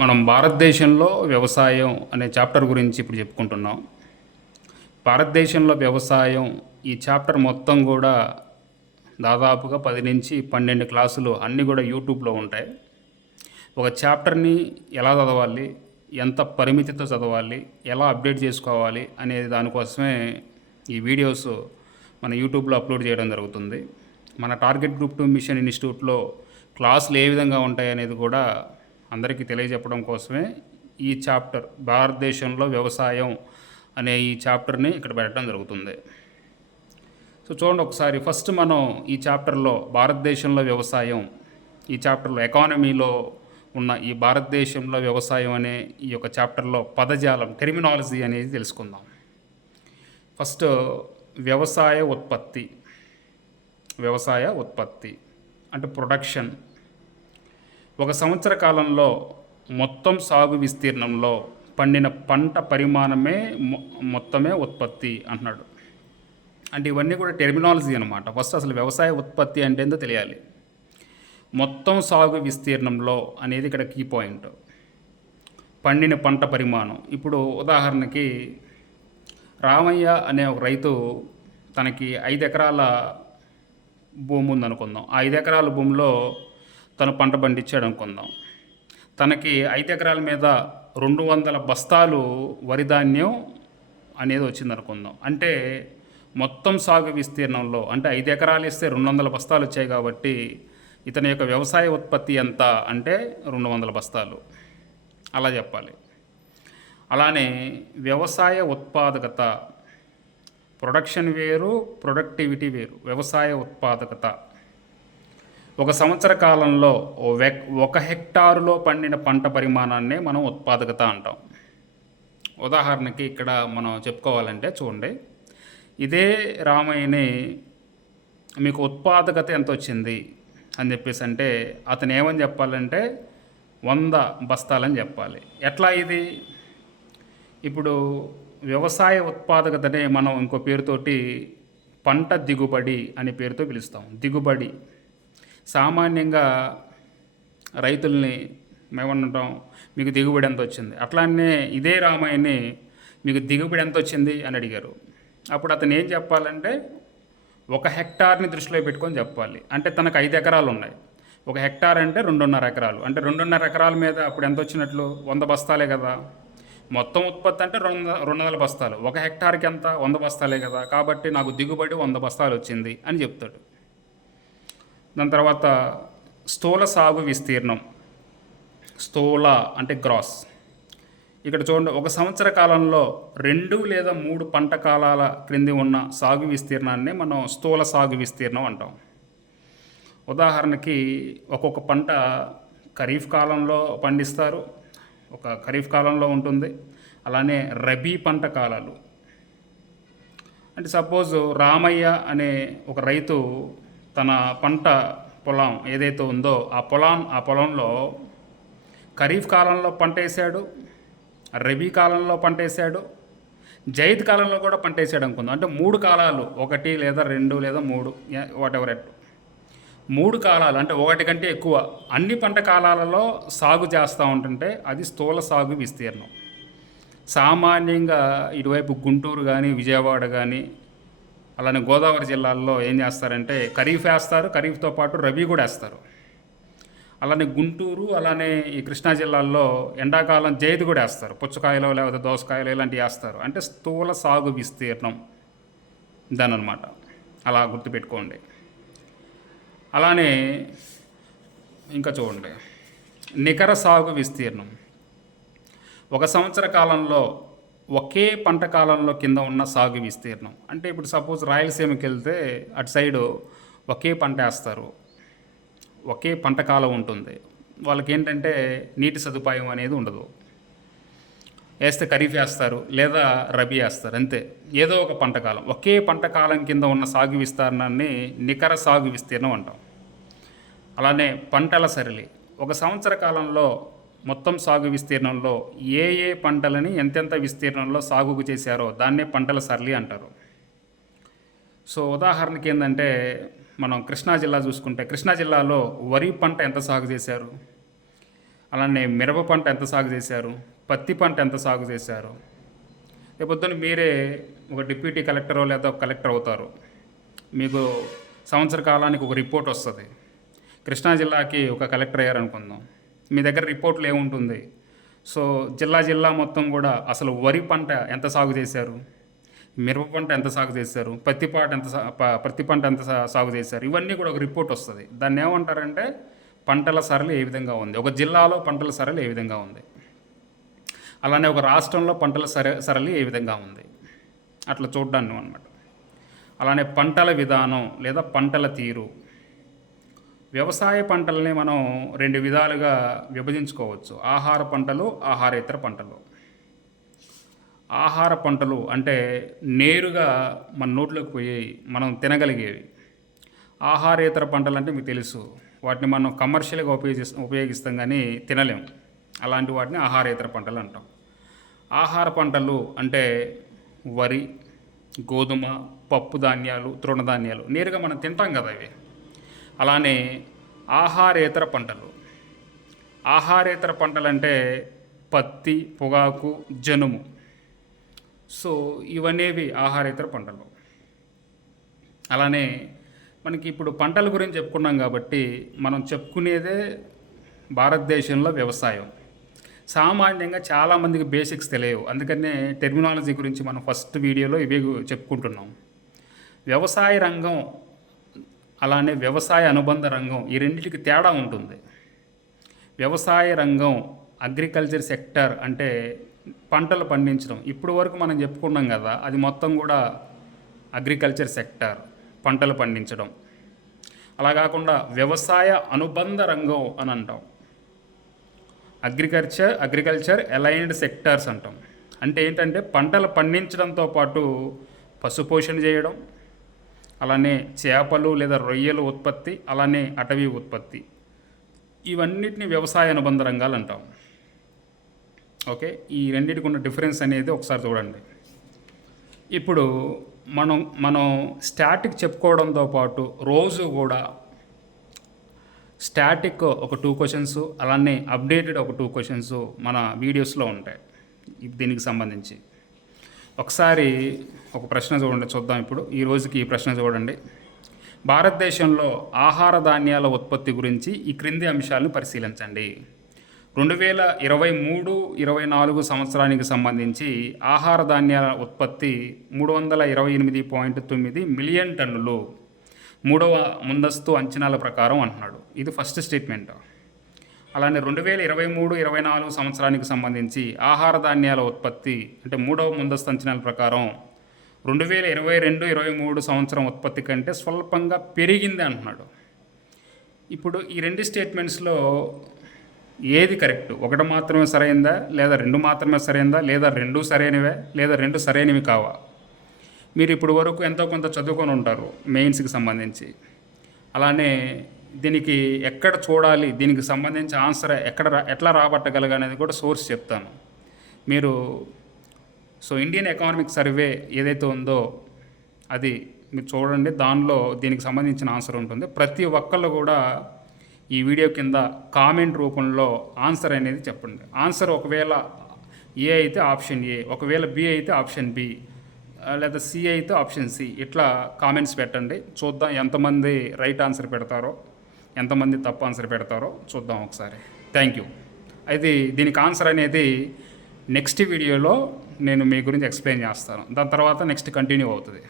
మనం భారతదేశంలో వ్యవసాయం అనే చాప్టర్ గురించి ఇప్పుడు చెప్పుకుంటున్నాం. భారతదేశంలో వ్యవసాయం ఈ చాప్టర్ మొత్తం కూడా దాదాపుగా 10 నుంచి 12 క్లాసులు అన్నీ కూడా యూట్యూబ్లో ఉంటాయి. ఒక చాప్టర్ని ఎలా చదవాలి, ఎంత పరిమితితో చదవాలి, ఎలా అప్డేట్ చేసుకోవాలి అనే దానికోసమే ఈ వీడియోస్ మన యూట్యూబ్లో అప్లోడ్ చేయడం జరుగుతుంది. మన టార్గెట్ గ్రూప్ 2 మిషన్ ఇన్స్టిట్యూట్లో క్లాసులు ఏ విధంగా ఉంటాయి అనేది కూడా అందరికీ తెలియజెప్పడం కోసమే ఈ చాప్టర్ భారతదేశంలో వ్యవసాయం అనే ఈ చాప్టర్ని ఇక్కడ పెట్టడం జరుగుతుంది. సో చూడండి ఒకసారి, ఫస్ట్ మనం ఈ చాప్టర్లో భారతదేశంలో వ్యవసాయం, ఈ చాప్టర్లో ఎకానమీలో ఉన్న ఈ భారతదేశంలో వ్యవసాయం అనే ఈ యొక్క చాప్టర్లో పదజాలం టెర్మినాలజీ అనేది తెలుసుకుందాం. ఫస్ట్ వ్యవసాయ ఉత్పత్తి అంటే ప్రొడక్షన్. ఒక సంవత్సర కాలంలో మొత్తం సాగు విస్తీర్ణంలో పండిన పంట పరిమాణమే మొత్తమే ఉత్పత్తి అంటున్నాడు. అంటే ఇవన్నీ కూడా టెర్మినాలజీ అనమాట. ఫస్ట్ అసలు వ్యవసాయ ఉత్పత్తి అంటే ఏందో తెలియాలి. మొత్తం సాగు విస్తీర్ణంలో అనేది ఇక్కడ కీ పాయింట్. పండిన పంట పరిమాణం. ఇప్పుడు ఉదాహరణకి రామయ్య అనే ఒక రైతు తనకి 5 ఎకరాల భూమి ఉందనుకుందాం. ఆ 5 ఎకరాల భూమిలో తను పంట పండించాడు అనుకుందాం. తనకి 5 ఎకరాల మీద 200 బస్తాలు వరి ధాన్యం అనేది వచ్చింది అనుకుందాం. అంటే మొత్తం సాగు విస్తీర్ణంలో అంటే 5 ఎకరాలు ఇస్తే 200 బస్తాలు వచ్చాయి కాబట్టి ఇతని యొక్క వ్యవసాయ ఉత్పత్తి ఎంత అంటే 200 బస్తాలు అలా చెప్పాలి. అలానే వ్యవసాయ ఉత్పాదకత, ప్రొడక్షన్ వేరు, ప్రొడక్టివిటీ వేరు. వ్యవసాయ ఉత్పాదకత ఒక సంవత్సర కాలంలో 1 హెక్టారులో పండిన పంట పరిమాణాన్నే మనం ఉత్పాదకత అంటాం. ఉదాహరణకి ఇక్కడ మనం చెప్పుకోవాలంటే చూడండి, ఇదే రామయ్యని మీకు ఉత్పాదకత ఎంత వచ్చింది అని చెప్పేసి అంటే అతను ఏమని చెప్పాలంటే 100 బస్తాలని చెప్పాలి. ఎట్లా ఇది? ఇప్పుడు వ్యవసాయ ఉత్పాదకతనే మనం ఇంకో పేరుతోటి పంట దిగుబడి అనే పేరుతో పిలుస్తాం. దిగుబడి సామాన్యంగా రైతుల్ని మేమంటాం, మీకు దిగుబడి ఎంత వచ్చింది. అట్లానే ఇదే రామయ్యని మీకు దిగుబడి ఎంత వచ్చింది అని అడిగారు. అప్పుడు అతను ఏం చెప్పాలంటే 1 హెక్టార్ని దృష్టిలో పెట్టుకొని చెప్పాలి. అంటే తనకు 5 ఎకరాలు ఉన్నాయి. 1 హెక్టార్ అంటే 2.5 ఎకరాలు. అంటే 2.5 ఎకరాల మీద అప్పుడు ఎంత వచ్చినట్లు? 100 బస్తాలే కదా. మొత్తం ఉత్పత్తి అంటే 200 బస్తాలు. 1 హెక్టార్కి ఎంత? 100 బస్తాలే కదా. కాబట్టి నాకు దిగుబడి 100 బస్తాలు వచ్చింది అని చెప్తాడు. దాని తర్వాత స్థూల సాగు విస్తీర్ణం. స్థూల అంటే గ్రాస్. ఇక్కడ చూడండి, ఒక సంవత్సర కాలంలో 2 లేదా 3 పంట కాలాల క్రింది ఉన్న సాగు విస్తీర్ణాన్ని మనం స్థూల సాగు విస్తీర్ణం అంటాం. ఉదాహరణకి ఒక్కొక్క పంట ఖరీఫ్ కాలంలో పండిస్తారు, ఒక ఖరీఫ్ కాలంలో ఉంటుంది. అలానే రబీ పంట కాలాలు. అంటే సపోజ్ రామయ్య అనే ఒక రైతు తన పంట పొలం ఏదైతే ఉందో ఆ పొలంలో ఖరీఫ్ కాలంలో పంట వేసాడు, రబీ కాలంలో పంట వేసాడు, జైద్ కాలంలో కూడా పంట వేసాడు అనుకుందాం. అంటే 3 కాలాలు, 1 లేదా 2 లేదా 3 వాటెవర్ 3 కాలాలు అంటే 1 కంటే ఎక్కువ అన్ని పంట కాలాలలో సాగు చేస్తూ ఉంటుంటే అది స్థూల సాగు విస్తీర్ణం. సామాన్యంగా ఇటువైపు గుంటూరు కానీ విజయవాడ కానీ అలానే గోదావరి జిల్లాల్లో ఏం చేస్తారంటే ఖరీఫ్ వేస్తారు, ఖరీఫ్తో పాటు రబీ కూడా వేస్తారు. అలానే గుంటూరు అలానే ఈ కృష్ణా జిల్లాల్లో ఎండాకాలం జైద్ కూడా వేస్తారు. పుచ్చకాయలు లేకపోతే దోసకాయలు ఇలాంటివి వేస్తారు. అంటే స్థూల సాగు విస్తీర్ణం దాని అనమాట. అలా గుర్తుపెట్టుకోండి. అలానే ఇంకా చూడండి, నికర సాగు విస్తీర్ణం. ఒక సంవత్సర కాలంలో ఒకే పంట కాలంలో కింద ఉన్న సాగు విస్తీర్ణం. అంటే ఇప్పుడు సపోజ్ రాయలసీమకి వెళ్తే అటు సైడు ఒకే పంట వేస్తారు, ఒకే పంట కాలం ఉంటుంది. వాళ్ళకి ఏంటంటే నీటి సదుపాయం అనేది ఉండదు. వేస్తే ఖరీఫ్ వేస్తారు లేదా రబీ వేస్తారు, అంతే. ఏదో ఒక పంట కాలం, ఒకే పంట కాలం కింద ఉన్న సాగు విస్తీర్ణాన్ని నికర సాగు విస్తీర్ణం అంటాం. అలానే పంటల సరళి. ఒక సంవత్సర కాలంలో మొత్తం సాగు విస్తీర్ణంలో ఏ పంటలని ఎంతెంత విస్తీర్ణంలో సాగుకు చేశారో దాన్నే పంటల సరళి అంటారు. సో ఉదాహరణకి ఏంటంటే మనం కృష్ణా జిల్లా చూసుకుంటే, కృష్ణా జిల్లాలో వరి పంట ఎంత సాగు చేశారు? అలానే మిరప పంట ఎంత సాగు చేశారు, పత్తి పంట ఎంత సాగు చేశారు. రేపొద్దున మీరే ఒక డిప్యూటీ కలెక్టరో లేదా ఒక కలెక్టర్ అవుతారు. మీకు సంవత్సర కాలానికి ఒక రిపోర్ట్ వస్తుంది. కృష్ణా జిల్లాకి ఒక కలెక్టర్ అయ్యారనుకుందాం. మీ దగ్గర రిపోర్ట్లు ఏముంటుంది? సో జిల్లా మొత్తం కూడా అసలు వరి పంట ఎంత సాగు చేశారు, మిరప పంట ఎంత సాగు చేశారు, పత్తి పంట ఎంత సాగు చేశారు, ఇవన్నీ కూడా ఒక రిపోర్ట్ వస్తుంది. దాన్ని ఏమంటారంటే పంటల సరళి ఏ విధంగా ఉంది, ఒక జిల్లాలో పంటల సరళి ఏ విధంగా ఉంది, అలానే ఒక రాష్ట్రంలో పంటల సరళి ఏ విధంగా ఉంది, అట్లా చూడ్డాన్ని అనమాట. అలానే పంటల విధానం లేదా పంటల తీరు. వ్యవసాయ పంటలని మనం 2 విధాలుగా విభజించుకోవచ్చు: ఆహార పంటలు, ఆహారేతర పంటలు. ఆహార పంటలు అంటే నేరుగా మన నోట్లోకి పోయి మనం తినగలిగేవి. ఆహారేతర పంటలు అంటే మీకు తెలుసు, వాటిని మనం కమర్షియల్గా ఉపయోగిస్తాం కానీ తినలేం. అలాంటి వాటిని ఆహారేతర పంటలు అంటాం. ఆహార పంటలు అంటే వరి, గోధుమ, పప్పు ధాన్యాలు, తృణధాన్యాలు నేరుగా మనం తింటాం కదా ఇవి. అలానే ఆహారేతర పంటలు. ఆహారేతర పంటలు అంటే పత్తి, పొగాకు, జనుము. సో ఇవనేవి ఆహారేతర పంటలు. అలానే మనకి ఇప్పుడు పంటల గురించి చెప్పుకున్నాం కాబట్టి మనం చెప్పుకునేదే భారతదేశంలో వ్యవసాయం. సామాన్యంగా చాలామందికి బేసిక్స్ తెలియవు, అందుకనే టెర్మినాలజీ గురించి మనం ఫస్ట్ వీడియోలో ఇవే చెప్పుకుంటున్నాం. వ్యవసాయ రంగం అలానే వ్యవసాయ అనుబంధ రంగం, ఈ రెండింటికి తేడా ఉంటుంది. వ్యవసాయ రంగం అగ్రికల్చర్ సెక్టర్ అంటే పంటలు పండించడం. ఇప్పుడు వరకు మనం చెప్పుకున్నాం కదా, అది మొత్తం కూడా అగ్రికల్చర్ సెక్టర్, పంటలు పండించడం. అలా కాకుండా వ్యవసాయ అనుబంధ రంగం అని అంటాం. అగ్రికల్చర్ అలైన్డ్ సెక్టార్స్ అంటాం. అంటే ఏంటంటే పంటలు పండించడంతో పాటు పశుపోషణ చేయడం, అలానే చేపలు లేదా రొయ్యలు ఉత్పత్తి, అలానే అటవీ ఉత్పత్తి, ఇవన్నిటిని వ్యవసాయ అనుబంధ రంగాలు అంటాం. ఓకే, ఈ రెండింటికి ఉన్న డిఫరెన్స్ అనేది ఒకసారి చూడండి. ఇప్పుడు మనం స్టాటిక్ చెప్పుకోవడంతో పాటు రోజు కూడా స్టాటిక్ ఒక 2 క్వశ్చన్స్, అలానే అప్డేటెడ్ ఒక 2 క్వశ్చన్స్ మన వీడియోస్లో ఉంటాయి దీనికి సంబంధించి. ఒకసారి ఒక ప్రశ్న చూద్దాం. ఇప్పుడు ఈ రోజుకి ఈ ప్రశ్న చూడండి. భారతదేశంలో ఆహార ధాన్యాల ఉత్పత్తి గురించి ఈ క్రింది అంశాలను పరిశీలించండి. 2023-24 సంవత్సరానికి సంబంధించి ఆహార ధాన్యాల ఉత్పత్తి 328.9 మిలియన్ టన్నులు, 3వ ముందస్తు అంచనాల ప్రకారం అంటున్నాడు. ఇది ఫస్ట్ స్టేట్మెంట్. అలానే 2023-24 సంవత్సరానికి సంబంధించి ఆహార ధాన్యాల ఉత్పత్తి అంటే 3వ ముందస్తు అంచనాల ప్రకారం 2022-23 సంవత్సరం ఉత్పత్తి కంటే స్వల్పంగా పెరిగింది అంటున్నాడు. ఇప్పుడు ఈ 2 స్టేట్మెంట్స్లో ఏది కరెక్ట్? 1 మాత్రమే సరైందా, లేదా 2 మాత్రమే సరైందా, లేదా 2 సరైనవే, లేదా 2 సరైనవి కావా? మీరు ఇప్పుడు వరకు ఎంతో కొంత చదువుకొని ఉంటారు మెయిన్స్కి సంబంధించి. అలానే దీనికి ఎక్కడ చూడాలి, దీనికి సంబంధించి ఆన్సర్ ఎట్లా రాబట్టగలగనేది కూడా సోర్స్ చెప్తాను. మీరు ఇండియన్ ఎకనామిక్ సర్వే ఏదైతే ఉందో అది మీరు చూడండి, దానిలో దీనికి సంబంధించిన ఆన్సర్ ఉంటుంది. ప్రతి ఒక్కళ్ళు కూడా ఈ వీడియో కింద కామెంట్ రూపంలో ఆన్సర్ అనేది చెప్పండి. ఆన్సర్ ఒకవేళ ఏ అయితే ఆప్షన్ ఏ, ఒకవేళ బి అయితే ఆప్షన్ బి, లేదా సి అయితే ఆప్షన్ సి, ఇట్లా కామెంట్స్ పెట్టండి. చూద్దాం ఎంతమంది రైట్ ఆన్సర్ పెడతారో, ఎంతమంది తప్పు ఆన్సర్ పెడతారో చూద్దాం ఒకసారి. Thank you. అయితే దీనికి ఆన్సర్ అనేది నెక్స్ట్ వీడియోలో నేను మీ గురించి ఎక్స్ప్లెయిన్ చేస్తాను. దాని తర్వాత నెక్స్ట్ కంటిన్యూ అవుతుంది.